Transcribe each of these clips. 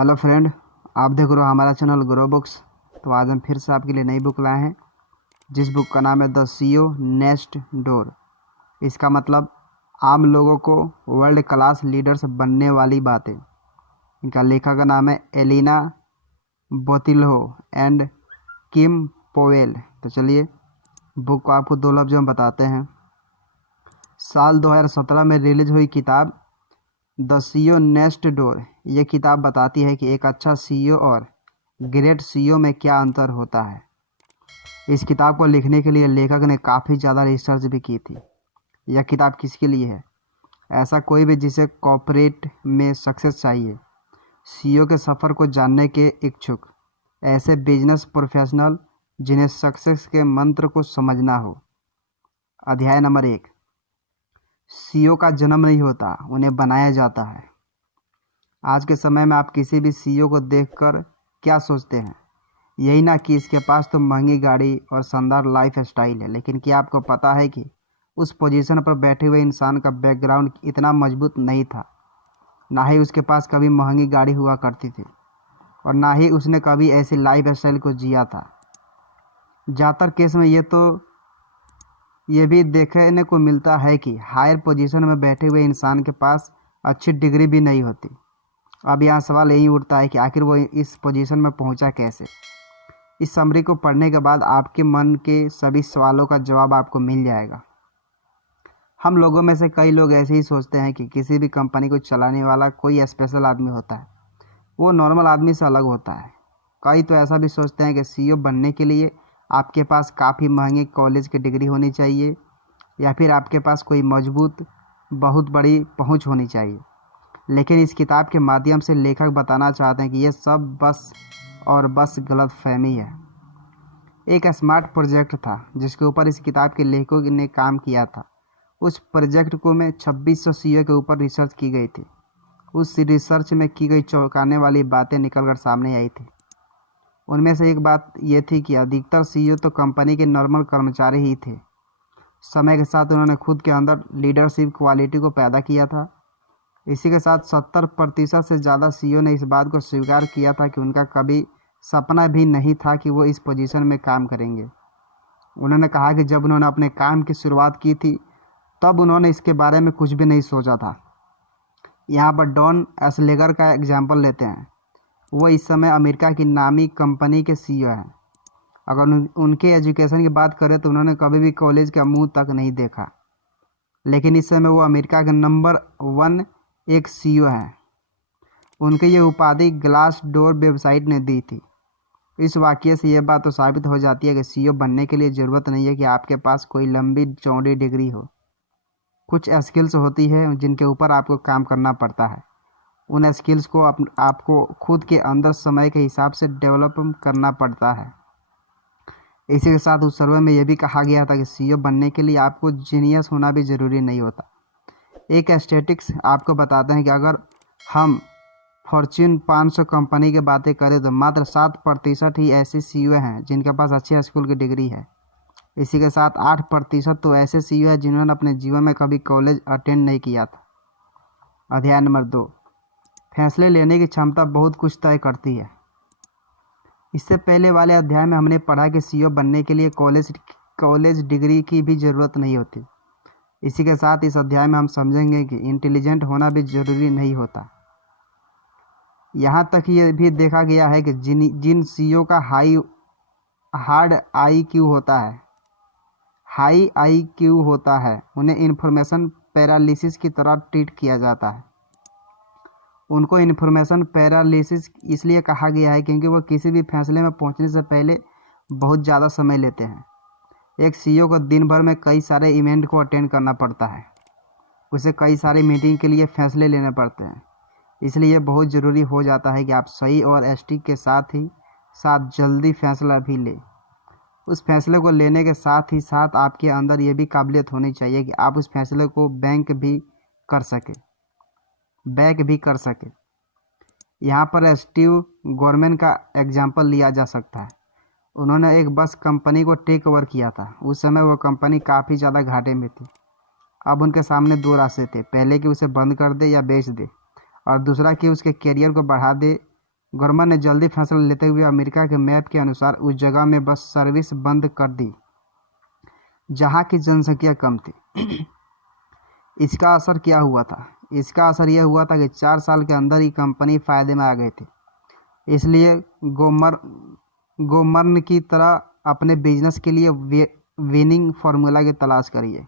Hello friend, आप देख रहे हो हमारा चैनल ग्रो बुक्स। तो आज हम फिर से आपके लिए नई बुक लाए हैं, जिस बुक का नाम है द सीईओ नेक्स्ट डोर। इसका मतलब आम लोगों को वर्ल्ड क्लास लीडर्स बनने वाली बातें। इनका लेखक का नाम है एलिना बोतिल्हो एंड किम पोवेल। तो चलिए बुक को आपको दो लफ्ज़ों में बताते हैं। साल 2017 में रिलीज हुई किताब द सीईओ नेक्स्ट डोर। ये किताब बताती है कि एक अच्छा सीईओ और ग्रेट सीईओ में क्या अंतर होता है। इस किताब को लिखने के लिए लेखक ने काफ़ी ज़्यादा रिसर्च भी की थी। यह किताब किसके लिए है? ऐसा कोई भी जिसे कॉर्पोरेट में सक्सेस चाहिए, सीईओ के सफ़र को जानने के इच्छुक, ऐसे बिजनेस प्रोफेशनल जिन्हें सक्सेस के मंत्र को समझना हो। अध्याय नंबर 1। सीईओ का जन्म नहीं होता, उन्हें बनाया जाता है। आज के समय में आप किसी भी सीईओ को देखकर क्या सोचते हैं? यही ना कि इसके पास तो महंगी गाड़ी और शानदार लाइफ स्टाइल है, लेकिन क्या आपको पता है कि उस पोजीशन पर बैठे हुए इंसान का बैकग्राउंड इतना मजबूत नहीं था। ना ही उसके पास कभी महंगी गाड़ी हुआ करती थी और ना ही उसने कभी ऐसी लाइफ स्टाइल को जिया था। ज़्यादातर केस में ये भी देखने को मिलता है कि हायर पोजीशन में बैठे हुए इंसान के पास अच्छी डिग्री भी नहीं होती। अब यहाँ सवाल यही उठता है कि आखिर वो इस पोजीशन में पहुँचा कैसे। इस समरी को पढ़ने के बाद आपके मन के सभी सवालों का जवाब आपको मिल जाएगा। हम लोगों में से कई लोग ऐसे ही सोचते हैं कि किसी भी कंपनी को चलाने वाला कोई स्पेशल आदमी होता है, वो नॉर्मल आदमी से अलग होता है। कई तो ऐसा भी सोचते हैं कि सीईओ बनने के लिए आपके पास काफ़ी महंगी कॉलेज की डिग्री होनी चाहिए या फिर आपके पास कोई मजबूत बहुत बड़ी पहुंच होनी चाहिए। लेकिन इस किताब के माध्यम से लेखक बताना चाहते हैं कि ये सब बस गलतफहमी है। एक स्मार्ट प्रोजेक्ट था जिसके ऊपर इस किताब के लेखकों ने काम किया था। उस प्रोजेक्ट को में 2600 सीईओ के ऊपर रिसर्च की गई थी। उस रिसर्च में की गई चौंकाने वाली बातें निकलकर सामने आई थी। उनमें से एक बात ये थी कि अधिकतर सीईओ तो कंपनी के नॉर्मल कर्मचारी ही थे। समय के साथ उन्होंने खुद के अंदर लीडरशिप क्वालिटी को पैदा किया था। इसी के साथ 70% से ज़्यादा सीईओ ने इस बात को स्वीकार किया था कि उनका कभी सपना भी नहीं था कि वो इस पोजीशन में काम करेंगे। उन्होंने कहा कि जब उन्होंने अपने काम की शुरुआत की थी तब उन्होंने इसके बारे में कुछ भी नहीं सोचा था। यहाँ पर डॉन एस्लेगर का एग्जाम्पल लेते हैं। वो इस समय अमेरिका की नामी कंपनी के सीईओ हैं। अगर उनके एजुकेशन की बात करें तो उन्होंने कभी भी कॉलेज का मुंह तक नहीं देखा, लेकिन इस समय वो अमेरिका के नंबर 1 एक सीईओ हैं। उनके ये उपाधि ग्लास डोर वेबसाइट ने दी थी। इस वाक्य से यह बात तो साबित हो जाती है कि सीईओ बनने के लिए ज़रूरत नहीं है कि आपके पास कोई लंबी चौड़ी डिग्री हो। कुछ स्किल्स होती है जिनके ऊपर आपको काम करना पड़ता है। उन स्किल्स को आपको खुद के अंदर समय के हिसाब से डेवलप करना पड़ता है। इसी के साथ उस सर्वे में यह भी कहा गया था कि सीईओ बनने के लिए आपको जीनियस होना भी ज़रूरी नहीं होता। एक स्टैटिस्टिक्स आपको बताते हैं कि अगर हम फॉर्च्यून 500 कंपनी की बातें करें तो मात्र 7% ही ऐसे सीईओ हैं जिनके पास अच्छी स्कूल की डिग्री है। इसी के साथ 8% तो ऐसे सीईओ हैं जिन्होंने अपने जीवन में कभी कॉलेज अटेंड नहीं किया था। अध्याय नंबर 2। फैसले लेने की क्षमता बहुत कुछ तय करती है। इससे पहले वाले अध्याय में हमने पढ़ा कि सीईओ बनने के लिए कॉलेज डिग्री की भी ज़रूरत नहीं होती। इसी के साथ इस अध्याय में हम समझेंगे कि इंटेलिजेंट होना भी ज़रूरी नहीं होता। यहाँ तक ये भी देखा गया है कि जिन सीईओ का हाई आईक्यू होता है उन्हें इन्फॉर्मेशन पैरालिसिस की तरह ट्रीट किया जाता है। उनको इन्फॉर्मेशन पैरालिसिस इसलिए कहा गया है क्योंकि वो किसी भी फैसले में पहुंचने से पहले बहुत ज़्यादा समय लेते हैं। एक सीईओ को दिन भर में कई सारे इवेंट को अटेंड करना पड़ता है। उसे कई सारी मीटिंग के लिए फैसले लेने पड़ते हैं। इसलिए बहुत ज़रूरी हो जाता है कि आप सही और सटीक के साथ ही साथ जल्दी फैसला भी लें। उस फैसले को लेने के साथ ही साथ आपके अंदर ये भी काबिलियत होनी चाहिए कि आप उस फैसले को बैक भी कर सके। यहाँ पर स्टीव गॉर्मन का एग्जाम्पल लिया जा सकता है। उन्होंने एक बस कंपनी को टेक ओवर किया था। उस समय वो कंपनी काफ़ी ज़्यादा घाटे में थी। अब उनके सामने 2 रास्ते थे, पहले कि उसे बंद कर दे या बेच दे, और दूसरा कि उसके कैरियर को बढ़ा दे गवर्नमेंट ने जल्दी फैसला लेते हुए अमेरिका के मैप के अनुसार उस जगह में बस सर्विस बंद कर दी जहां की जनसंख्या कम थी। इसका असर क्या हुआ था? इसका असर यह हुआ था कि 4 साल के अंदर ही कंपनी फायदे में आ गई थी। इसलिए गोमर्न की तरह अपने बिजनेस के लिए विनिंग फार्मूला की तलाश करिए।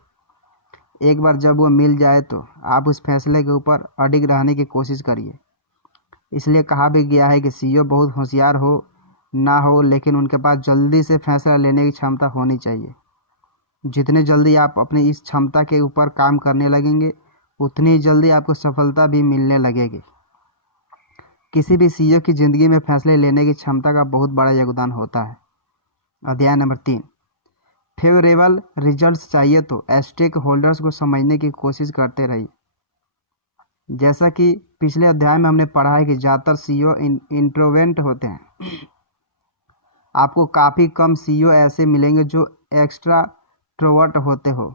एक बार जब वो मिल जाए तो आप उस फैसले के ऊपर अडिग रहने की कोशिश करिए। इसलिए कहा भी गया है कि सीईओ बहुत होशियार हो ना हो, लेकिन उनके पास जल्दी से फैसला लेने की क्षमता होनी चाहिए। जितने जल्दी आप अपनी इस क्षमता के ऊपर काम करने लगेंगे, उतनी ही जल्दी आपको सफलता भी मिलने लगेगी। किसी भी सीईओ की ज़िंदगी में फैसले लेने की क्षमता का बहुत बड़ा योगदान होता है। अध्याय नंबर 3, फेवरेबल रिजल्ट्स चाहिए तो स्टेक होल्डर्स को समझने की कोशिश करते रहिए। जैसा कि पिछले अध्याय में हमने पढ़ा है कि ज़्यादातर सीईओ इंट्रोवेंट होते हैं। आपको काफ़ी कम सीईओ ऐसे मिलेंगे जो एक्स्ट्राट्रोवर्ट होते हो।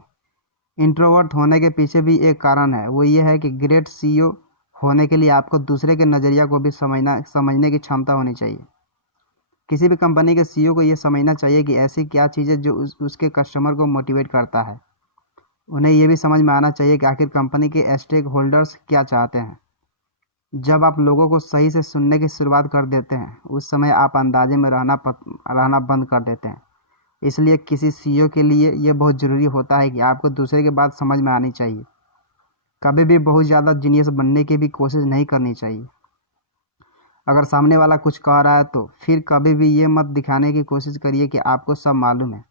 इंट्रोवर्ट होने के पीछे भी एक कारण है, वो ये है कि ग्रेट सीईओ होने के लिए आपको दूसरे के नज़रिया को भी समझने की क्षमता होनी चाहिए। किसी भी कंपनी के सीईओ को ये समझना चाहिए कि ऐसी क्या चीज़ है जो उसके कस्टमर को मोटिवेट करता है। उन्हें ये भी समझ में आना चाहिए कि आखिर कंपनी के स्टेक होल्डर्स क्या चाहते हैं। जब आप लोगों को सही से सुनने की शुरुआत कर देते हैं, उस समय आप अंदाजे में रहना बंद कर देते हैं। इसलिए किसी सीईओ के लिए यह बहुत ज़रूरी होता है कि आपको दूसरे की बात समझ में आनी चाहिए। कभी भी बहुत ज़्यादा जीनियस बनने की भी कोशिश नहीं करनी चाहिए। अगर सामने वाला कुछ कह रहा है तो फिर कभी भी ये मत दिखाने की कोशिश करिए कि आपको सब मालूम है।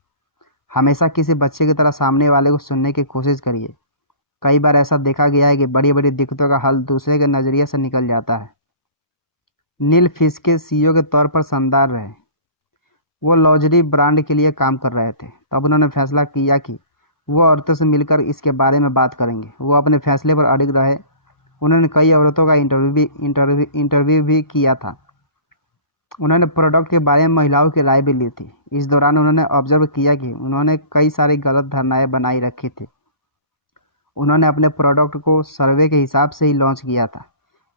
हमेशा किसी बच्चे की तरह सामने वाले को सुनने की कोशिश करिए। कई बार ऐसा देखा गया है कि बड़ी बड़ी दिक्कतों का हल दूसरे के नज़रिए से निकल जाता है। नील फिश के सीईओ के तौर पर शानदार रहे। वो लॉन्जरी ब्रांड के लिए काम कर रहे थे। तब उन्होंने फैसला किया कि वो औरतों से मिलकर इसके बारे में बात करेंगे। वो अपने फैसले पर अडिग रहे। उन्होंने कई औरतों का इंटरव्यू भी किया था। उन्होंने प्रोडक्ट के बारे में महिलाओं की राय भी ली थी। इस दौरान उन्होंने ऑब्जर्व किया कि उन्होंने कई सारी गलत धारणाएं बनाई रखी थी। उन्होंने अपने प्रोडक्ट को सर्वे के हिसाब से ही लॉन्च किया था।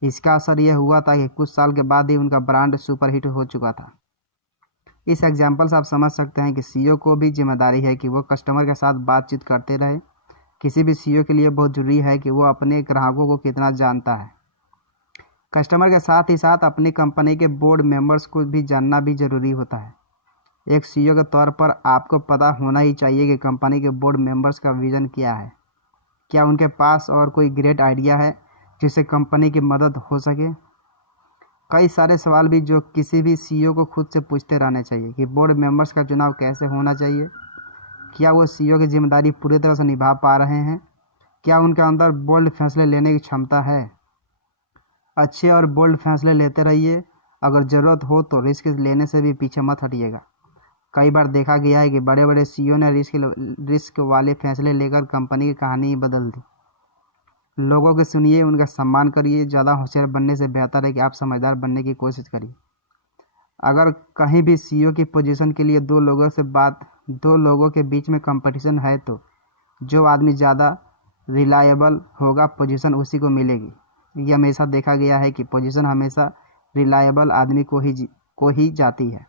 इसका असर यह हुआ था कि कुछ साल के बाद ही उनका ब्रांड सुपरहिट हो चुका था। इस एग्जाम्पल से आप समझ सकते हैं कि सीईओ को भी जिम्मेदारी है कि वो कस्टमर के साथ बातचीत करते रहे। किसी भी सीईओ के लिए बहुत ज़रूरी है कि वो अपने ग्राहकों को कितना जानता है। कस्टमर के साथ ही साथ अपनी कंपनी के बोर्ड मेंबर्स को भी जानना भी ज़रूरी होता है। एक सीईओ के तौर पर आपको पता होना ही चाहिए कि कंपनी के बोर्ड मेंबर्स का विज़न क्या है। क्या उनके पास और कोई ग्रेट आइडिया है जिससे कंपनी की मदद हो सके? कई सारे सवाल भी जो किसी भी सीईओ को खुद से पूछते रहने चाहिए कि बोर्ड मेंबर्स का चुनाव कैसे होना चाहिए। क्या वो सीईओ की जिम्मेदारी पूरी तरह से निभा पा रहे हैं? क्या उनके अंदर बोल्ड फैसले लेने की क्षमता है? अच्छे और बोल्ड फैसले लेते रहिए। अगर ज़रूरत हो तो रिस्क लेने से भी पीछे मत हटिएगा। कई बार देखा गया है कि बड़े बड़े सीईओ ने रिस्क वाले फैसले लेकर कंपनी की कहानी ही बदल दी। लोगों के सुनिए, उनका सम्मान करिए। ज़्यादा होशियार बनने से बेहतर है कि आप समझदार बनने की कोशिश करिए। अगर कहीं भी सीईओ की पोजीशन के लिए दो लोगों के बीच में कंपटीशन है तो जो आदमी ज़्यादा रिलायबल होगा पोजीशन उसी को मिलेगी। ये हमेशा देखा गया है कि पोजीशन हमेशा रिलायबल आदमी को ही जाती है।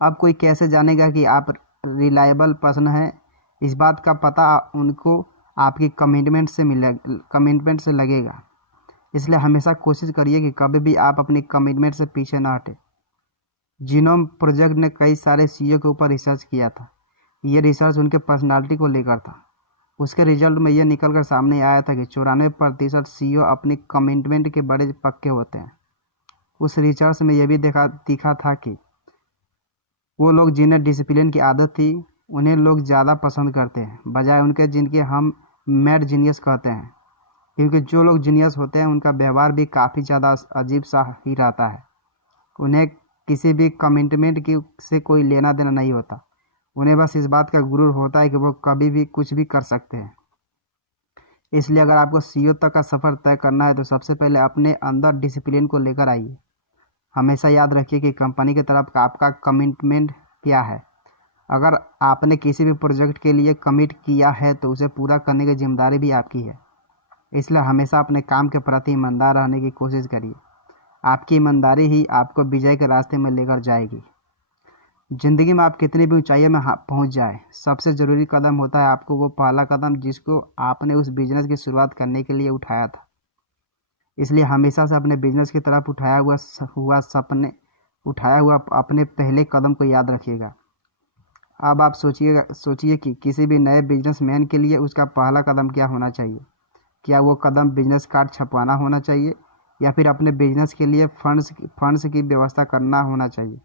अब कोई कैसे जानेगा कि आप रिलायबल पर्सन हैं? इस बात का पता उनको आपकी कमिटमेंट से लगेगा। इसलिए हमेशा कोशिश करिए कि कभी भी आप अपनी कमिटमेंट से पीछे ना हटें। जीनोम प्रोजेक्ट ने कई सारे सीईओ के ऊपर रिसर्च किया था। ये रिसर्च उनके पर्सनालिटी को लेकर था। उसके रिजल्ट में यह निकल कर सामने आया था कि 94% सीईओ अपनी कमिटमेंट के बड़े पक्के होते हैं। उस रिसर्च में यह भी दिखा था कि वो लोग जिन्हें डिसिप्लिन की आदत थी उन्हें लोग ज़्यादा पसंद करते हैं बजाय उनके जिनके हम मैड जीनियस कहते हैं। क्योंकि जो लोग जीनियस होते हैं उनका व्यवहार भी काफ़ी ज़्यादा अजीब सा ही रहता है। उन्हें किसी भी कमिटमेंट से कोई लेना देना नहीं होता। उन्हें बस इस बात का गुरूर होता है कि वो कभी भी कुछ भी कर सकते हैं। इसलिए अगर आपको सीईओ तक का सफ़र तय करना है तो सबसे पहले अपने अंदर डिसिप्लिन को लेकर आइए। हमेशा याद रखिए कि कंपनी की तरफ का आपका कमिटमेंट क्या है। अगर आपने किसी भी प्रोजेक्ट के लिए कमिट किया है तो उसे पूरा करने की जिम्मेदारी भी आपकी है। इसलिए हमेशा अपने काम के प्रति ईमानदार रहने की कोशिश करिए। आपकी ईमानदारी ही आपको विजय के रास्ते में लेकर जाएगी। ज़िंदगी में आप कितनी भी ऊंचाइयों में पहुंच जाए, सबसे ज़रूरी कदम होता है आपको वो पहला कदम जिसको आपने उस बिजनेस की शुरुआत करने के लिए उठाया था। इसलिए हमेशा से अपने बिजनेस की तरफ उठाया हुआ अपने पहले कदम को याद रखिएगा। अब आप सोचिए कि किसी भी नए बिजनेसमैन के लिए उसका पहला कदम क्या होना चाहिए। क्या वो कदम बिजनेस कार्ड छपवाना होना चाहिए या फिर अपने बिजनेस के लिए फंड्स की व्यवस्था करना होना चाहिए।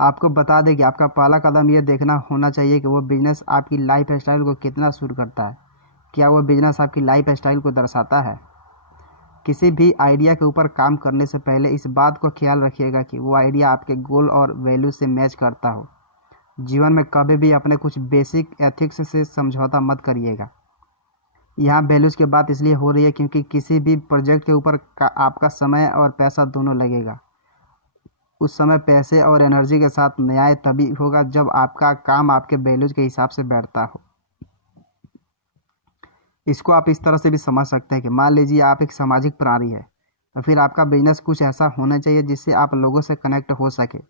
आपको बता दें कि आपका पहला कदम ये देखना होना चाहिए कि वो बिजनेस आपकी लाइफ स्टाइल को कितना सूट करता है। क्या वो बिजनेस आपकी लाइफ स्टाइल को दर्शाता है। किसी भी आइडिया के ऊपर काम करने से पहले इस बात को ख्याल रखिएगा कि वो आइडिया आपके गोल और वैल्यू से मैच करता हो। जीवन में कभी भी अपने कुछ बेसिक एथिक्स से समझौता मत करिएगा। यहाँ वैल्यूज़ की बात इसलिए हो रही है क्योंकि किसी भी प्रोजेक्ट के ऊपर आपका समय और पैसा दोनों लगेगा। उस समय पैसे और एनर्जी के साथ न्याय तभी होगा जब आपका काम आपके वैल्यूज़ के हिसाब से बैठता हो। इसको आप इस तरह से भी समझ सकते हैं कि मान लीजिए आप एक सामाजिक प्राणी है, तो फिर आपका बिजनेस कुछ ऐसा होना चाहिए जिससे आप लोगों से कनेक्ट हो सके।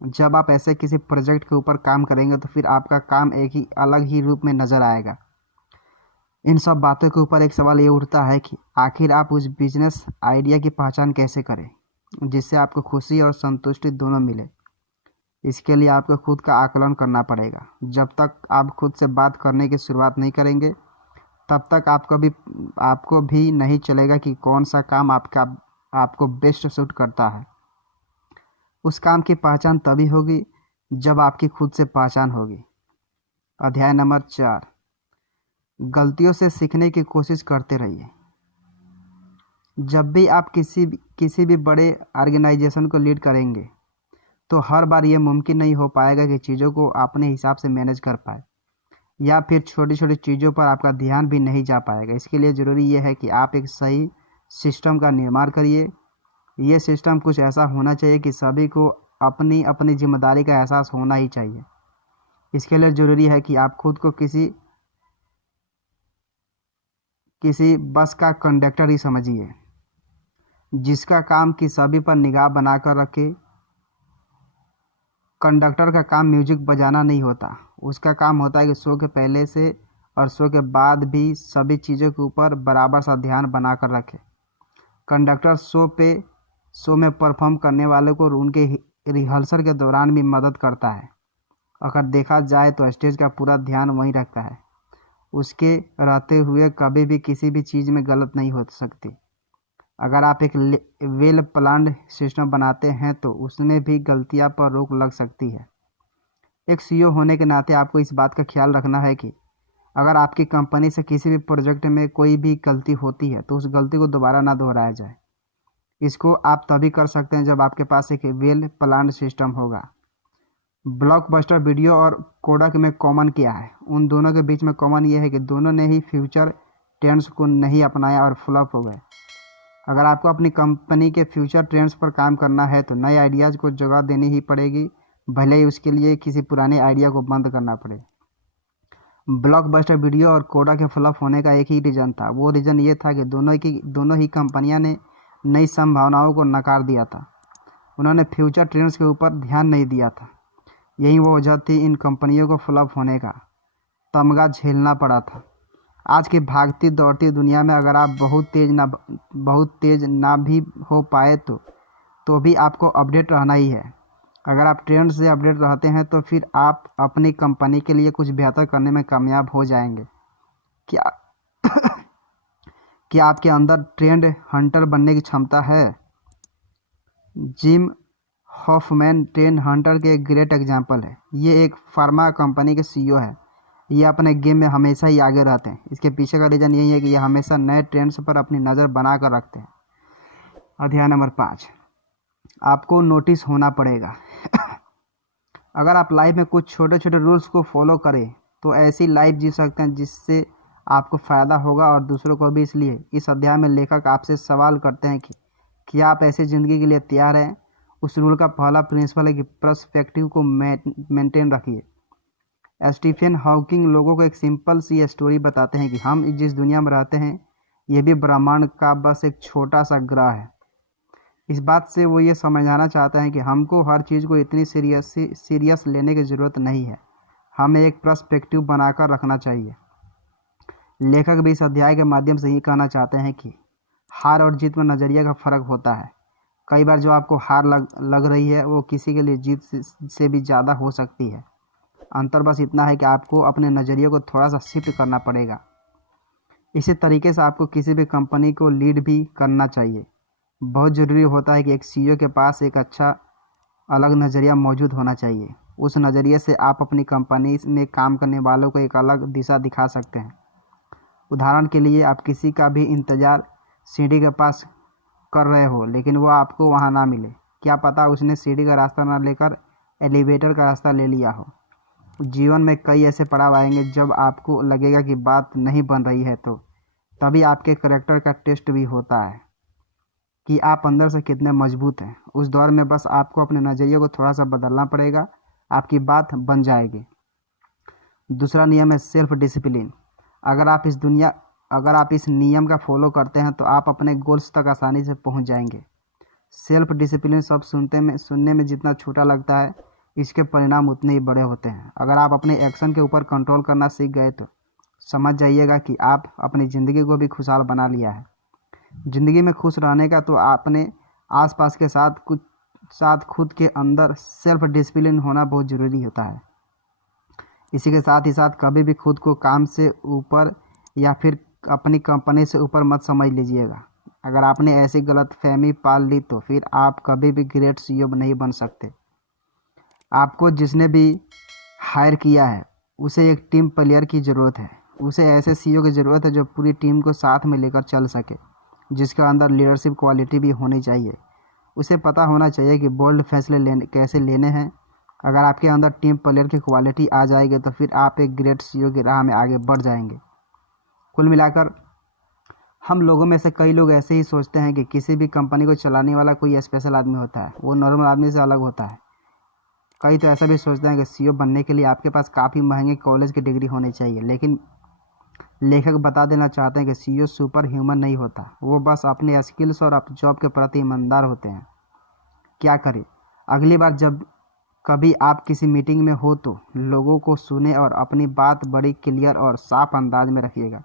जब आप ऐसे किसी प्रोजेक्ट के ऊपर काम करेंगे तो फिर आपका काम एक ही अलग ही रूप में नज़र आएगा। इन सब बातों के ऊपर एक सवाल ये उठता है कि आखिर आप उस बिजनेस आइडिया की पहचान कैसे करें जिससे आपको खुशी और संतुष्टि दोनों मिले। इसके लिए आपको खुद का आकलन करना पड़ेगा। जब तक आप खुद से बात करने की शुरुआत नहीं करेंगे तब तक आपको भी नहीं चलेगा कि कौन सा काम आपको बेस्ट सूट करता है। उस काम की पहचान तभी होगी जब आपकी खुद से पहचान होगी। अध्याय नंबर 4, गलतियों से सीखने की कोशिश करते रहिए। जब भी आप किसी भी बड़े ऑर्गेनाइजेशन को लीड करेंगे तो हर बार ये मुमकिन नहीं हो पाएगा कि चीज़ों को अपने हिसाब से मैनेज कर पाए या फिर छोटी छोटी चीज़ों पर आपका ध्यान भी नहीं जा पाएगा। इसके लिए ज़रूरी ये है कि आप एक सही सिस्टम का निर्माण करिए। ये सिस्टम कुछ ऐसा होना चाहिए कि सभी को अपनी अपनी जिम्मेदारी का एहसास होना ही चाहिए। इसके लिए ज़रूरी है कि आप खुद को किसी बस का कंडक्टर ही समझिए जिसका काम कि सभी पर निगाह बनाकर रखे। कंडक्टर का काम म्यूजिक बजाना नहीं होता, उसका काम होता है कि शो के पहले से और शो के बाद भी सभी चीज़ों के ऊपर बराबर सा ध्यान बनाकर रखे। कंडक्टर शो में परफॉर्म करने वाले को उनके रिहर्सल के दौरान भी मदद करता है। अगर देखा जाए तो स्टेज का पूरा ध्यान वहीं रखता है। उसके रहते हुए कभी भी किसी भी चीज़ में गलत नहीं हो सकती। अगर आप एक वेल प्लान्ड सिस्टम बनाते हैं तो उसमें भी गलतियां पर रोक लग सकती है। एक सीईओ होने के नाते आपको इस बात का ख्याल रखना है कि अगर आपकी कंपनी से किसी भी प्रोजेक्ट में कोई भी गलती होती है तो उस गलती को दोबारा ना दोहराया जाए। इसको आप तभी कर सकते हैं जब आपके पास एक वेल प्लान्ड सिस्टम होगा। ब्लॉकबस्टर वीडियो और कोडक में कॉमन क्या है? उन दोनों के बीच में कॉमन ये है कि दोनों ने ही फ्यूचर ट्रेंड्स को नहीं अपनाया और फ्लॉप हो गए। अगर आपको अपनी कंपनी के फ्यूचर ट्रेंड्स पर काम करना है तो नए आइडियाज़ को जगह देनी ही पड़ेगी, भले ही उसके लिए किसी पुराने आइडिया को बंद करना पड़े। ब्लॉकबस्टर वीडियो और कोडा के फ्लॉप होने का एक ही रीज़न था। वो रीज़न ये था कि दोनों ही कंपनियां ने नई संभावनाओं को नकार दिया था। उन्होंने फ्यूचर ट्रेंड्स के ऊपर ध्यान नहीं दिया था। यही वो वजह थी इन कंपनियों को फ्लॉप होने का तमगा झेलना पड़ा था। आज की भागती दौड़ती दुनिया में अगर आप बहुत तेज ना भी हो पाए तो भी आपको अपडेट रहना ही है। अगर आप ट्रेंड से अपडेट रहते हैं तो फिर आप अपनी कंपनी के लिए कुछ बेहतर करने में कामयाब हो जाएंगे। क्या आपके अंदर ट्रेंड हंटर बनने की क्षमता है? जिम हॉफमैन ट्रेंड हंटर के एक ग्रेट एग्जाम्पल है। ये एक फार्मा कंपनी के सीईओ है। ये अपने गेम में हमेशा ही आगे रहते हैं। इसके पीछे का रीज़न यही है कि ये हमेशा नए ट्रेंड्स पर अपनी नज़र बना कर रखते हैं। अध्याय नंबर 5, आपको नोटिस होना पड़ेगा। अगर आप लाइफ में कुछ छोटे छोटे रूल्स को फॉलो करें तो ऐसी लाइफ जी सकते हैं जिससे आपको फ़ायदा होगा और दूसरों को भी। इसलिए इस अध्याय में लेखक आपसे सवाल करते हैं कि क्या आप ऐसी ज़िंदगी के लिए तैयार हैं? उस रूल का पहला प्रिंसिपल है कि पर्सपेक्टिव को मेंटेन रखिए। स्टीफन हॉकिंग लोगों को एक सिंपल सी स्टोरी बताते हैं कि हम जिस दुनिया में रहते हैं ये भी ब्रह्मांड का बस एक छोटा सा ग्रह है। इस बात से वो ये समझाना चाहते हैं कि हमको हर चीज़ को इतनी सीरियस लेने की ज़रूरत नहीं है, हमें एक पर्सपेक्टिव बनाकर रखना चाहिए। लेखक भी इस अध्याय के माध्यम से ये कहना चाहते हैं कि हार और जीत में नज़रिया का फ़र्क होता है। कई बार जो आपको हार लग रही है वो किसी के लिए जीत से भी ज़्यादा हो सकती है। अंतर बस इतना है कि आपको अपने नज़रिए को थोड़ा सा शिफ्ट करना पड़ेगा। इसी तरीके से आपको किसी भी कंपनी को लीड भी करना चाहिए। बहुत ज़रूरी होता है कि एक सीईओ के पास एक अच्छा अलग नज़रिया मौजूद होना चाहिए। उस नज़रिए से आप अपनी कंपनी में काम करने वालों को एक अलग दिशा दिखा सकते हैं। उदाहरण के लिए, आप किसी का भी इंतज़ार सीढ़ी के पास कर रहे हो लेकिन वो आपको वहाँ ना मिले। क्या पता उसने सीढ़ी का रास्ता ना लेकर एलिवेटर का रास्ता ले लिया हो। जीवन में कई ऐसे पड़ाव आएंगे जब आपको लगेगा कि बात नहीं बन रही है, तो तभी आपके करैक्टर का टेस्ट भी होता है कि आप अंदर से कितने मजबूत हैं। उस दौर में बस आपको अपने नज़रिए को थोड़ा सा बदलना पड़ेगा, आपकी बात बन जाएगी। दूसरा नियम है सेल्फ डिसिप्लिन। अगर आप इस नियम का फॉलो करते हैं तो आप अपने गोल्स तक आसानी से पहुंच जाएंगे। सेल्फ डिसिप्लिन सब सुनने में जितना छोटा लगता है, इसके परिणाम उतने ही बड़े होते हैं। अगर आप अपने एक्शन के ऊपर कंट्रोल करना सीख गए तो समझ जाइएगा कि आप अपनी ज़िंदगी को भी खुशहाल बना लिया है। ज़िंदगी में खुश रहने का तो अपने आसपास के साथ खुद के अंदर सेल्फ डिसिप्लिन होना बहुत ज़रूरी होता है। इसी के साथ ही साथ कभी भी खुद को काम से ऊपर या फिर अपनी कंपनी से ऊपर मत समझ लीजिएगा। अगर आपने ऐसी गलतफहमी पाल ली तो फिर आप कभी भी ग्रेट सीईओ नहीं बन सकते। आपको जिसने भी हायर किया है उसे एक टीम प्लेयर की ज़रूरत है। उसे ऐसे सीईओ की ज़रूरत है जो पूरी टीम को साथ में लेकर चल सके, जिसके अंदर लीडरशिप क्वालिटी भी होनी चाहिए। उसे पता होना चाहिए कि बोल्ड फैसले कैसे लेने हैं। अगर आपके अंदर टीम प्लेयर की क्वालिटी आ जाएगी तो फिर आप एक ग्रेट सीईओ की राह में आगे बढ़ जाएंगे। कुल मिलाकर हम लोगों में से कई लोग ऐसे ही सोचते हैं कि किसी भी कंपनी को चलाने वाला कोई स्पेशल आदमी होता है, वो नॉर्मल आदमी से अलग होता है। कई तो ऐसा भी सोचते हैं कि सीईओ बनने के लिए आपके पास काफ़ी महंगे कॉलेज की डिग्री होनी चाहिए, लेकिन लेखक बता देना चाहते हैं कि सीईओ सुपर ह्यूमन नहीं होता, वो बस अपने स्किल्स और अपने जॉब के प्रति ईमानदार होते हैं। क्या करें? अगली बार जब कभी आप किसी मीटिंग में हो तो लोगों को सुने और अपनी बात बड़ी क्लियर और साफ अंदाज में रखिएगा।